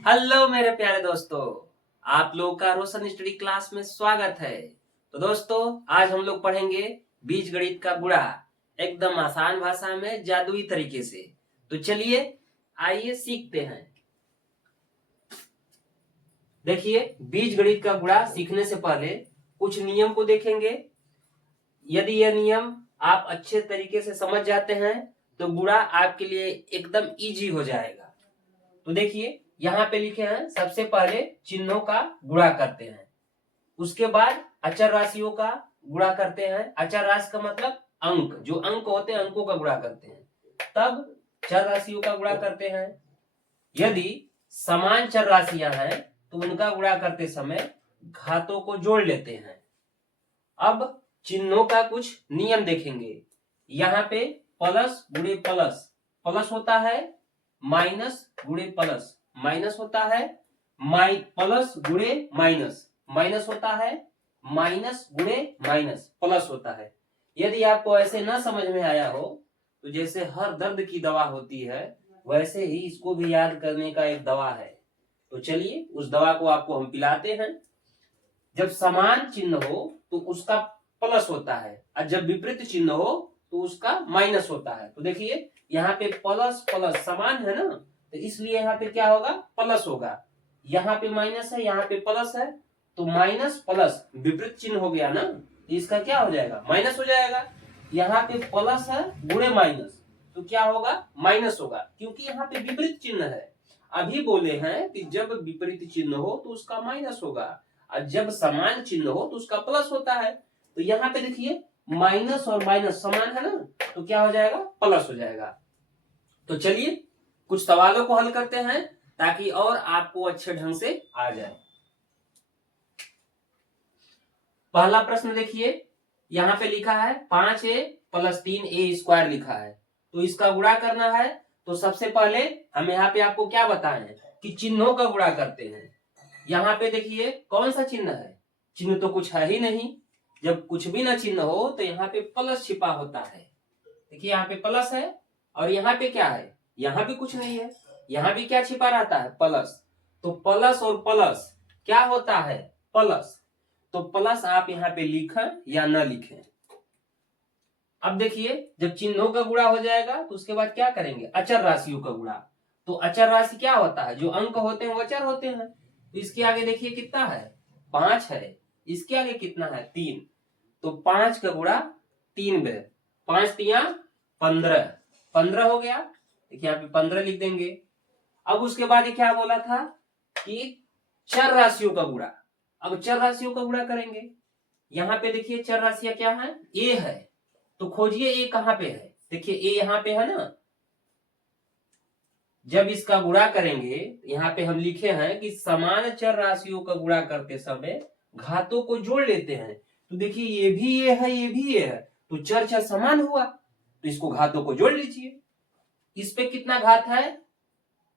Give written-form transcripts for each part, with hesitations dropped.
Hello मेरे प्यारे दोस्तों, आप लोग का रोशन स्टडी क्लास में स्वागत है। तो दोस्तों, आज हम लोग पढ़ेंगे बीज गणित का गुणा एकदम आसान भाषा में जादुई तरीके से। तो चलिए आइए सीखते हैं। देखिए, बीज गणित का गुणा सीखने से पहले कुछ नियम को देखेंगे। यदि यह नियम आप अच्छे तरीके से समझ जाते हैं तो गुणा आपके लिए एकदम इजी हो जाएगा। तो देखिए, यहाँ पे लिखे हैं, सबसे पहले चिन्हों का गुणा करते हैं, उसके बाद अचर राशियों का गुणा करते हैं। अचर राशि का मतलब अंक, जो अंक होते हैं अंकों का गुणा करते हैं। तब चर राशियों का गुणा करते हैं। यदि समान चर राशियां हैं तो उनका गुणा करते समय घातों को जोड़ लेते हैं। अब चिन्हों का कुछ नियम देखेंगे। यहाँ पे प्लस गुणे प्लस, प्लस होता है, माइनस गुणे प्लस, माइनस होता है, प्लस गुणे माइनस, माइनस होता है, माइनस गुणे माइनस प्लस होता है। यदि आपको ऐसे ना समझ में आया हो तो जैसे हर दर्द की दवा होती है वैसे ही इसको भी याद करने का एक दवा है। तो चलिए उस दवा को आपको हम पिलाते हैं। जब समान चिन्ह हो तो उसका प्लस होता है और जब विपरीत चिन्ह हो तो उसका माइनस होता है। तो देखिए, यहाँ पे प्लस प्लस समान है ना, तो इसलिए यहाँ पे क्या होगा, प्लस होगा। यहाँ पे माइनस है, यहाँ पे प्लस है, तो माइनस प्लस विपरीत चिन्ह हो गया ना, तो इसका क्या हो जाएगा, माइनस हो जाएगा। यहाँ पे प्लस है गुणे माइनस, तो क्या होगा, माइनस होगा, क्योंकि यहाँ पे विपरीत चिन्ह है। अभी बोले हैं कि जब विपरीत चिन्ह हो तो उसका माइनस होगा और जब समान चिन्ह हो तो उसका प्लस होता है। तो यहाँ पे देखिए, माइनस और माइनस समान है ना, तो क्या हो जाएगा, प्लस हो जाएगा। तो चलिए कुछ सवालों को हल करते हैं ताकि और आपको अच्छे ढंग से आ जाए। पहला प्रश्न देखिए, यहाँ पे लिखा है 5a + 3a स्क्वायर लिखा है, तो इसका गुणा करना है। तो सबसे पहले हम यहाँ पे आपको क्या बताएं कि चिन्हों का गुणा करते हैं। यहाँ पे देखिए कौन सा चिन्ह है, चिन्ह तो कुछ है ही नहीं। जब कुछ भी ना चिन्ह हो तो यहाँ पे प्लस छिपा होता है। देखिए यहाँ पे प्लस है और यहाँ पे क्या है, यहाँ भी कुछ नहीं है, यहाँ भी क्या छिपा रहता है, प्लस। तो प्लस और प्लस क्या होता है, प्लस। तो प्लस आप यहाँ पे लिखें या न लिखें। अब देखिए, जब चिन्हों का गुणा हो जाएगा तो उसके बाद क्या करेंगे, अचर राशियों का गुणा। तो अचर राशि क्या होता है, जो अंक होते हैं वो अचर होते हैं। तो इसके आगे देखिए कितना है, 5 है, इसके आगे कितना है, 3। तो 5 का गुणा 3 में, 5 तिया 15, 15 हो गया। देखिए यहाँ पे 15 लिख देंगे। अब उसके बाद ये क्या बोला था कि चर राशियों का गुणा। अब चर राशियों का गुणा करेंगे। यहाँ पे देखिए चर राशियां क्या है, ए है, तो खोजिए ए कहाँ पे है। देखिए ए यहाँ पे है ना, जब इसका गुणा करेंगे यहाँ पे हम लिखे हैं कि समान चर राशियों का गुणा करते समय घातों को जोड़ लेते हैं। तो देखिए ये भी ये है, ये भी ये है, तो चर चर समान हुआ, तो इसको घातों को जोड़ लीजिए। इस पे कितना घात है,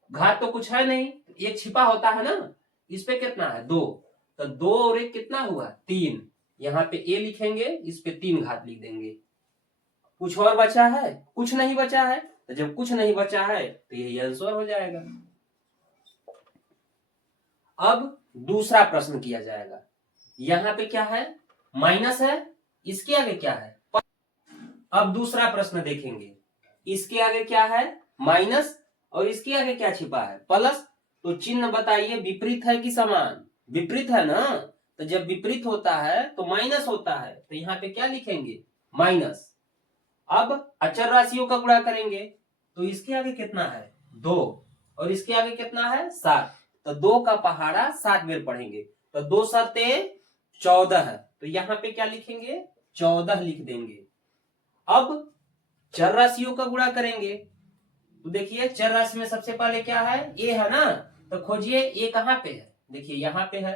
घात तो कुछ है नहीं, एक छिपा होता है ना, इस पे कितना है, 2। तो 2 और 1 कितना हुआ, 3। यहाँ पे ए लिखेंगे, इस पे 3 घात लिख देंगे। कुछ और बचा है, कुछ नहीं बचा है। तो जब कुछ नहीं बचा है तो यही आंसर हो जाएगा। अब दूसरा प्रश्न किया जाएगा। यहाँ पे क्या है, माइनस है, इसके आगे क्या है। अब दूसरा प्रश्न देखेंगे, इसके आगे क्या है, माइनस, और इसके आगे क्या छिपा है, प्लस। तो चिन्ह बताइए, विपरीत है कि समान, विपरीत है ना, तो जब विपरीत होता है तो माइनस होता है। तो यहाँ पे क्या लिखेंगे, माइनस। अब अचर राशियों का गुणा करेंगे, तो इसके आगे कितना है, 2, और इसके आगे कितना है, 7। तो 2 का पहाड़ा 7 बार पढ़ेंगे, तो 2 7 14 है। तो यहाँ पे क्या लिखेंगे, 14 लिख देंगे। अब चर राशियों का गुणा करेंगे, तो देखिए चर राशि में सबसे पहले क्या है, ए है ना, तो खोजिए ए कहाँ पे है। देखिए यहाँ पे है,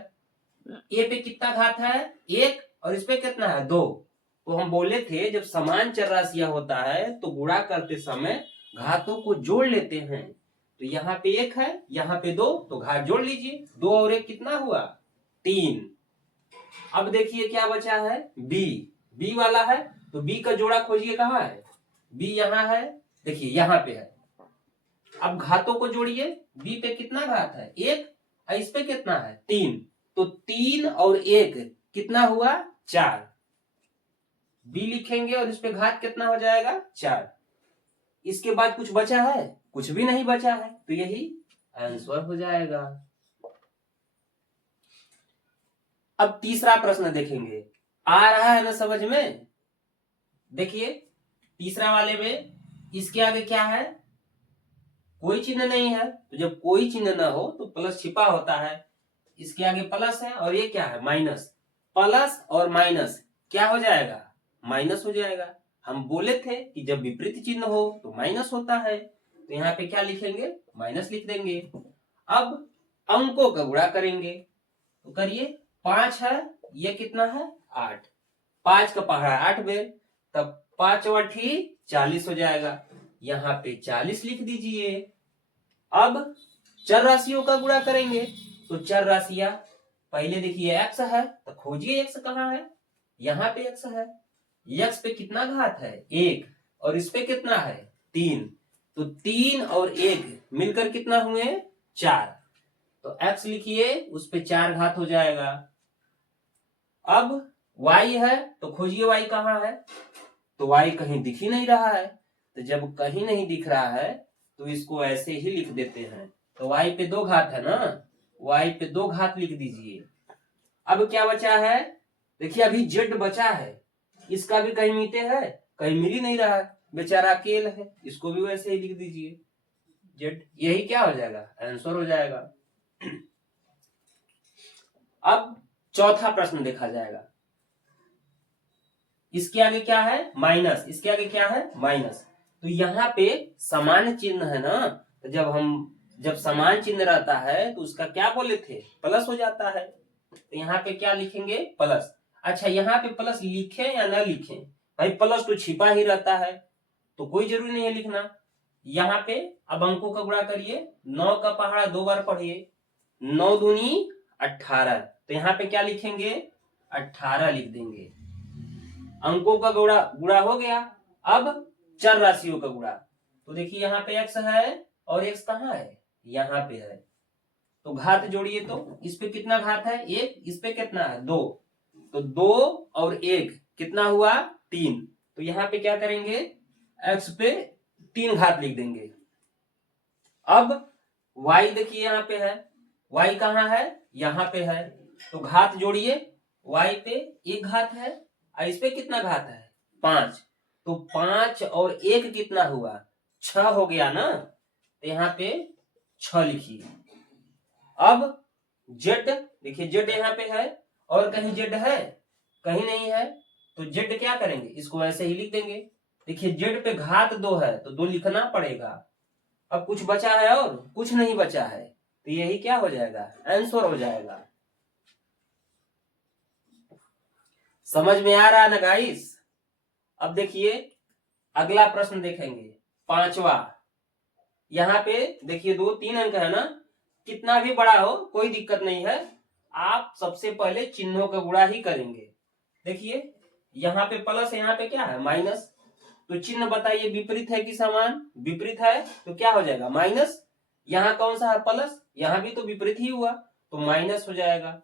ए पे कितना घात है, 1, और इस पे कितना है, 2। तो हम बोले थे जब समान चर राशियां होता है तो गुणा करते समय घातों को जोड़ लेते हैं। तो यहाँ पे 1 है, यहाँ पे 2, तो घात जोड़ लीजिए, 2 और 1 कितना हुआ, 3। अब देखिए क्या बचा है, बी, बी वाला है, तो बी का जोड़ा खोजिए कहाँ है, बी यहाँ है, देखिए यहाँ पे है। अब घातों को जोड़िए, बी पे कितना घात है 1, और इस पे कितना है 3, तो 3 और 1 कितना हुआ 4। बी लिखेंगे और इस पे घात कितना हो जाएगा 4। इसके बाद कुछ बचा है, कुछ भी नहीं बचा है, तो यही आंसर हो जाएगा। अब तीसरा प्रश्न देखेंगे, आ रहा है ना समझ में। देखिए तीसरा वाले में इसके आगे क्या है, कोई चिन्ह नहीं है, तो जब कोई चिन्ह ना हो तो प्लस छिपा होता है। इसके आगे प्लस है और ये क्या है माइनस। प्लस और माइनस क्या हो जाएगा, माइनस हो जाएगा। हम बोले थे कि जब विपरीत चिन्ह हो तो माइनस होता है, तो यहाँ पे क्या लिखेंगे माइनस लिख देंगे। अब अंकों का गुणा करेंगे, तो करिए 5 है, ये कितना है 8, 5 का पहाड़ा 8 बेर, तब 5 और 40 हो जाएगा। यहाँ पे 40 लिख दीजिए। अब चर राशियों का गुणा करेंगे, तो चर राशियां पहले देखिए x है, तो खोजिए x कहाँ है, यहाँ पे x है। x पे कितना घात है 1, और इस पे कितना है 3, तो 3 और 1 मिलकर कितना हुए 4, तो x लिखिए उस पे 4 घात हो जाएगा। अब y है, तो खोजिए y कहाँ है, तो y कहीं दिख ही नहीं रहा है, तो जब कहीं नहीं दिख रहा है तो इसको ऐसे ही लिख देते हैं। तो y पे 2 घात है ना, y पे 2 घात लिख दीजिए। अब क्या बचा है, देखिए अभी z बचा है, इसका भी कहीं मीते है, कहीं मिल ही नहीं रहा है, बेचारा अकेला है, इसको भी वैसे ही लिख दीजिए z। यही क्या हो जाएगा आंसर हो जाएगा। अब चौथा प्रश्न देखा जाएगा, इसके आगे क्या है माइनस, इसके आगे क्या है माइनस, तो यहाँ पे समान चिन्ह है ना, तो जब समान चिन्ह रहता है तो उसका क्या बोले थे प्लस हो जाता है, तो यहाँ पे क्या लिखेंगे प्लस। अच्छा यहाँ पे प्लस लिखें या ना लिखें, भाई प्लस तो छिपा ही रहता है तो कोई जरूरी नहीं है लिखना। यहाँ पे अब अंकों का गुणा करिए, 9 का पहाड़ा 2 बार पढ़िए, 9 दूनी 18, तो यहाँ पे क्या लिखेंगे 18 लिख देंगे। अंकों का गुणा हो गया। अब चर राशियों का गुणा, तो देखिए यहाँ पे x है और x कहाँ है यहाँ पे है, तो घात जोड़िए, तो इस पे कितना घात है 1, इस पे कितना है 2, तो 2 और 1 कितना हुआ 3, तो यहाँ पे क्या करेंगे x पे 3 घात लिख देंगे। अब y देखिए यहाँ पे है, y कहाँ है यहाँ पे है, तो घात जोड़िए, y पे 1 घात है और इस पे कितना घात है 5, तो 5 और 1 कितना हुआ 6 हो गया ना, तो यहाँ पे 6 लिखिए। अब z देखिए z यहाँ पे है और कहीं z है कहीं नहीं है, तो z क्या करेंगे इसको ऐसे ही लिख देंगे। देखिए z पे घात 2 है तो 2 लिखना पड़ेगा। अब कुछ बचा है और कुछ नहीं बचा है, तो यही क्या हो जाएगा आंसर हो जाएगा। समझ में आ रहा है ना गाइस। अब देखिए अगला प्रश्न देखेंगे, पांचवा। यहाँ पे देखिए 2-3 अंक है ना, कितना भी बड़ा हो कोई दिक्कत नहीं है, आप सबसे पहले चिन्हों का गुणा ही करेंगे। देखिए यहाँ पे प्लस है, यहाँ पे क्या है माइनस, तो चिन्ह बताइए विपरीत है कि समान, विपरीत है तो क्या हो जाएगा माइनस। यहाँ कौन सा है प्लस, यहाँ भी तो विपरीत ही हुआ तो माइनस हो जाएगा।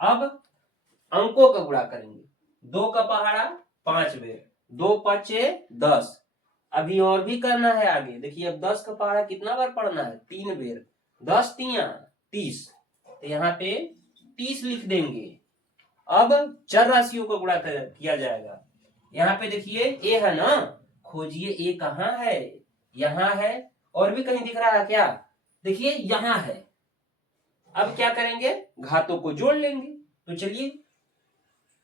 अब अंकों का गुणा करेंगे, 2 का पहाड़ा 5 बेर, 2 5 10, अभी और भी करना है आगे। देखिए अब 10 का पहाड़ा कितना बार पढ़ना है 3 बेर, 10 3 30, तो यहाँ पे 30 लिख देंगे। अब चर राशियों का गुणा किया जाएगा। यहाँ पे देखिए ए है ना, खोजिए ए कहाँ है, यहाँ है, और भी कहीं दिख रहा है क्या, देखिए यहाँ है। अब क्या करेंगे घातों को जोड़ लेंगे, तो चलिए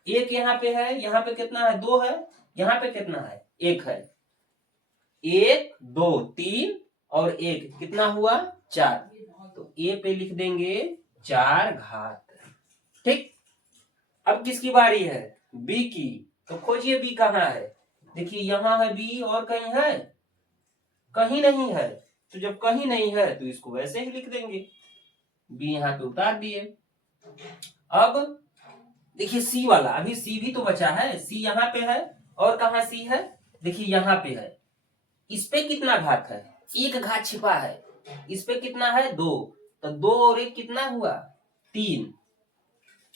1 यहाँ पे है, यहाँ पे कितना है 2 है, यहाँ पे कितना है 1 है, 1 2 3 और 1 कितना हुआ 4, तो ए पे लिख देंगे 4 घात। ठीक, अब किसकी बारी है बी की, तो खोजिए बी कहाँ है। देखिए यहाँ है बी और कहीं है, कहीं नहीं है, तो जब कहीं नहीं है तो इसको वैसे ही लिख देंगे, बी यहाँ पे उतार दिए। अब देखिए सी वाला, अभी सी भी तो बचा है, सी यहाँ पे है और कहाँ सी है, देखिए यहाँ पे है, इस पे कितना घात है 1 घात छिपा है, इस पे कितना है 2, तो 2 और 1 कितना हुआ 3।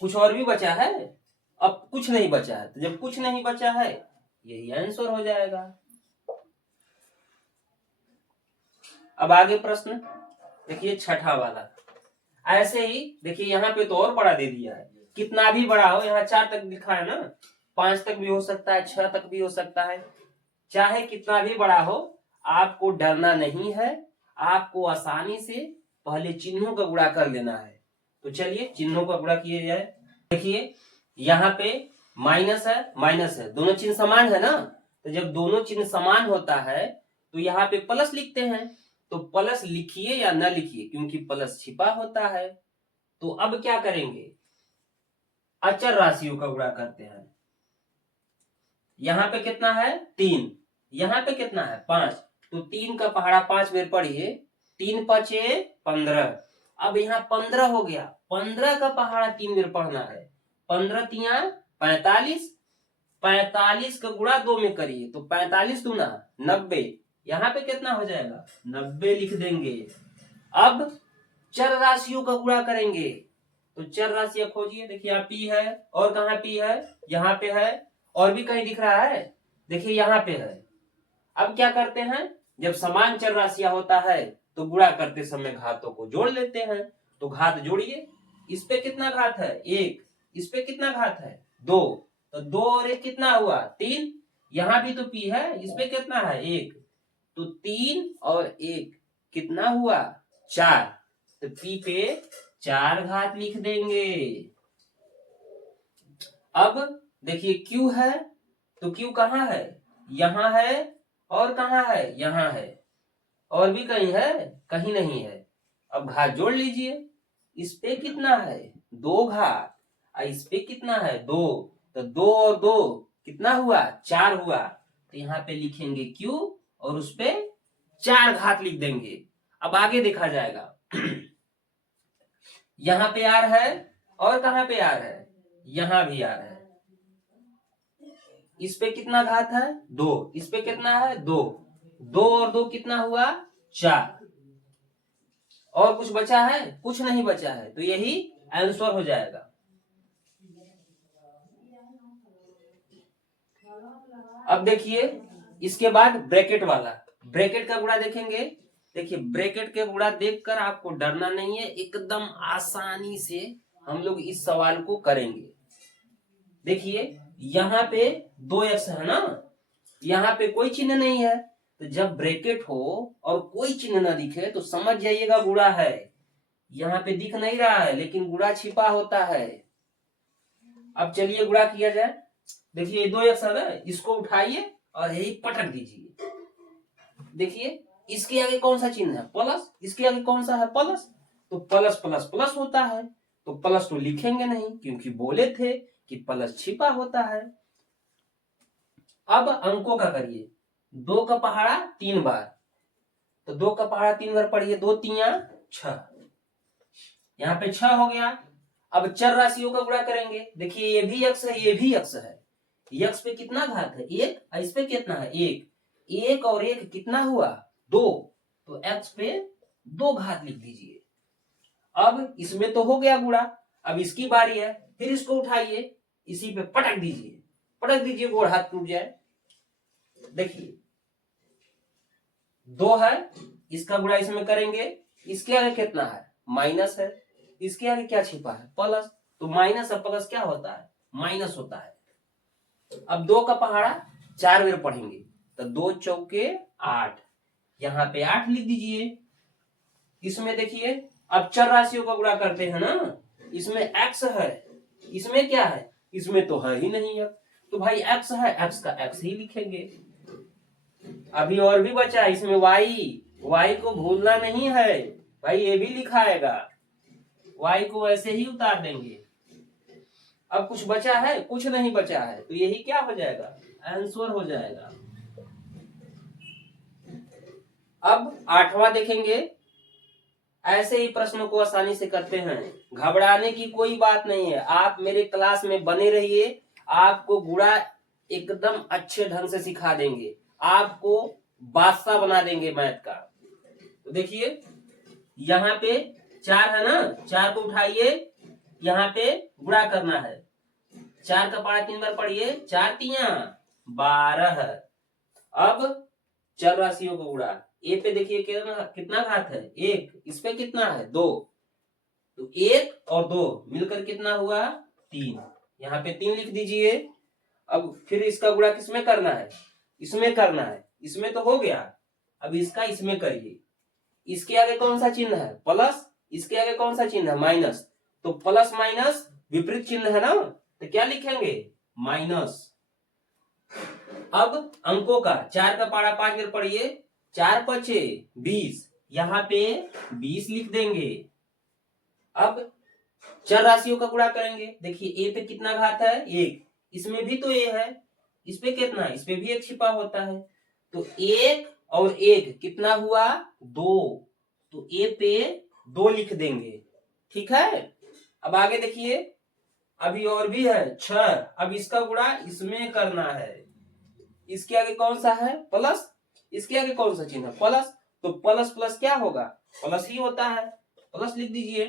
कुछ और भी बचा है? अब कुछ नहीं बचा है, तो जब कुछ नहीं बचा है यही आंसर हो जाएगा। अब आगे प्रश्न देखिए छठा वाला। ऐसे ही देखिए यहाँ पे तो और बड़ा दे दिया है, कितना भी बड़ा हो, यहाँ 4 तक लिखा है ना, 5 तक भी हो सकता है, 6 तक भी हो सकता है, चाहे कितना भी बड़ा हो, आपको डरना नहीं है। आपको आसानी से पहले चिन्हों का गुणा कर लेना है। तो चलिए चिन्हों का गुणा किया जाए। देखिए यहाँ पे माइनस है, दोनों चिन्ह समान है ना, तो जब दोनों चिन्ह समान होता है तो यहाँ पे प्लस लिखते हैं। तो प्लस लिखिए या न लिखिए, क्योंकि प्लस छिपा होता है। तो अब क्या करेंगे, अचर राशियों का गुणा करते हैं। यहाँ पे कितना है 3, यहाँ पे कितना है 5, तो 3 का पहाड़ा 5 बेर पढ़िए, 3 5 15। अब यहाँ 15 हो गया, 15 का पहाड़ा 3 बेर पढ़ना है, 15 तिया 45, 45 का गुणा 2 में करिए, तो 45 दूना 90। यहाँ पे कितना हो जाएगा 90 लिख देंगे। अब चर राशियों का गुणा करेंगे, तो चर राशियां खोजिए। देखिए यहाँ पी है, और कहाँ पी है, यहाँ पे है, और भी कहीं दिख रहा है, देखिए यहाँ पे है। अब क्या करते हैं, जब समान चर राशियां होता है तो गुणा करते समय घातों को जोड़ लेते हैं। तो घात जोड़िए, इस पे कितना घात है 1, इस पे कितना घात है 2, तो 2 और 1 कितना हुआ 3। यहाँ भी तो पी है, इस पे कितना है 1, तो 3 और 1 कितना हुआ 4, तो पी पे 4 घात लिख देंगे। अब देखिए क्यू है, तो क्यू कहाँ है, यहाँ है, और कहाँ है यहाँ है, और भी कहीं है, कहीं नहीं है। अब घात जोड़ लीजिए, इस पे कितना है 2 घात, और इस पे कितना है 2, तो 2 और 2 कितना हुआ 4 हुआ, तो यहाँ पे लिखेंगे क्यू और उस पे 4 घात लिख देंगे। अब आगे देखा जाएगा यहाँ पे आर है, और कहाँ पे आर है, यहाँ भी आर है। इस पे कितना घात है 2, इस पे कितना है 2, 2 और 2 कितना हुआ 4। और कुछ बचा है, कुछ नहीं बचा है, तो यही आंसर हो जाएगा। अब देखिए इसके बाद ब्रैकेट वाला, ब्रैकेट का गुणा देखेंगे। देखिए ब्रैकेट के गुणा देखकर आपको डरना नहीं है, एकदम आसानी से हम लोग इस सवाल को करेंगे। देखिए यहाँ पे 2x है ना, यहाँ पे कोई चिन्ह नहीं है, तो जब ब्रैकेट हो और कोई चिन्ह ना दिखे तो समझ जाइएगा गुणा है। यहाँ पे दिख नहीं रहा है लेकिन गुणा छिपा होता है। अब चलिए गुणा किया जाए। देखिए 2x है ना, इसको उठाइए और यही पटक दीजिए। देखिए इसके आगे कौन सा चिन्ह है प्लस, इसके आगे कौन सा है प्लस, तो प्लस प्लस प्लस होता है, तो प्लस तो लिखेंगे नहीं क्योंकि बोले थे कि प्लस छिपा होता है। अब अंकों का करिए, 2 का पहाड़ा 3 बार, तो 2 का पहाड़ा 3 बार पढ़िए, 2 तिया 6, यहाँ पे 6 हो गया। अब चर राशियों का गुणा करेंगे। देखिए ये भी x है, ये भी x है, x पे कितना घात है 1, इस पे कितना है 1, 1 और 1 कितना हुआ 2, तो x पे 2 घात लिख दीजिए। अब इसमें तो हो गया गुणा, अब इसकी बारी है, फिर इसको उठाइए, इसी पे पटक दीजिए, पटक दीजिए, गोड़ हाथ टूट जाए। देखिए 2 है, इसका गुणा इसमें करेंगे, इसके आगे कितना है माइनस है, इसके आगे क्या छिपा है प्लस, तो माइनस और प्लस क्या होता है माइनस होता है। अब 2 का पहाड़ा 4 बार पढ़ेंगे, तो 2 चौके 8, यहाँ पे 8 लिख दीजिए। इसमें देखिए अब चर राशियों का गुणा करते हैं ना, इसमें x है, इसमें क्या है, इसमें तो है ही नहीं है, तो भाई x है, x का x ही लिखेंगे। अभी और भी बचा, इसमें y को भूलना नहीं है भाई, ये भी लिखाएगा, y को ऐसे ही उतार देंगे। अब कुछ बचा है, कुछ नहीं बचा है, तो यही क्या हो जाएगा आंसर हो जाएगा। अब 8वां देखेंगे। ऐसे ही प्रश्नों को आसानी से करते हैं, घबराने की कोई बात नहीं है, आप मेरे क्लास में बने रहिए, आपको गुणा एकदम अच्छे ढंग से सिखा देंगे, आपको बादशाह बना देंगे मैथ का। तो देखिए यहाँ पे 4 है ना, 4 को उठाइए, यहाँ पे गुणा करना है। 4 का पहाड़ा 3 बार पढ़िए, 4 तिया 12। अब चर राशियों को गुणा। ए पे देखिए कितना घात है 1, इस पे कितना है 2, तो 1 और 2 मिलकर कितना हुआ 3। यहाँ पे 3 लिख दीजिए। अब फिर इसका गुणा किसमें करना है, इसमें करना है। इसमें तो हो गया, अब इसका इसमें करिए। इसके आगे कौन सा चिन्ह है प्लस, इसके आगे कौन सा चिन्ह है माइनस, तो प्लस माइनस विपरीत चिन्ह है ना, तो क्या लिखेंगे माइनस। अब अंकों का 4 का पहाड़ा 5 बार पढ़िए, 4 पचे 20, यहाँ पे 20 लिख देंगे। अब चर राशियों का गुणा करेंगे। देखिए ए पे कितना घात है 1, इसमें भी तो ए है, इस पे कितना है, इस पे भी 1 छिपा होता है, तो 1 और 1 कितना हुआ 2, तो ए पे 2 लिख देंगे। ठीक है। अब आगे देखिए, अभी और भी है 6। अब इसका गुणा इसमें करना है। इसके आगे कौन सा है प्लस, इसके आगे कौन सा चिन्ह है प्लस, तो प्लस प्लस क्या होगा प्लस ही होता है, प्लस लिख दीजिए।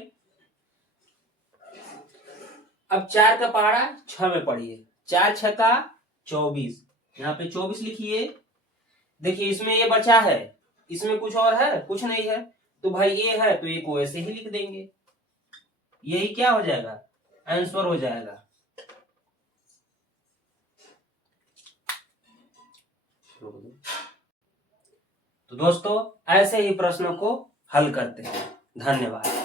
अब 4 का पहाड़ा 6 में पढ़िए, 4 छक्का 24, यहाँ पे 24 लिखिए। देखिए इसमें ये बचा है, इसमें कुछ और है कुछ नहीं है, तो भाई ये है तो ये को ऐसे ही लिख देंगे, यही क्या हो जाएगा आंसर हो जाएगा। तो दोस्तों ऐसे ही प्रश्नों को हल करते हैं। धन्यवाद।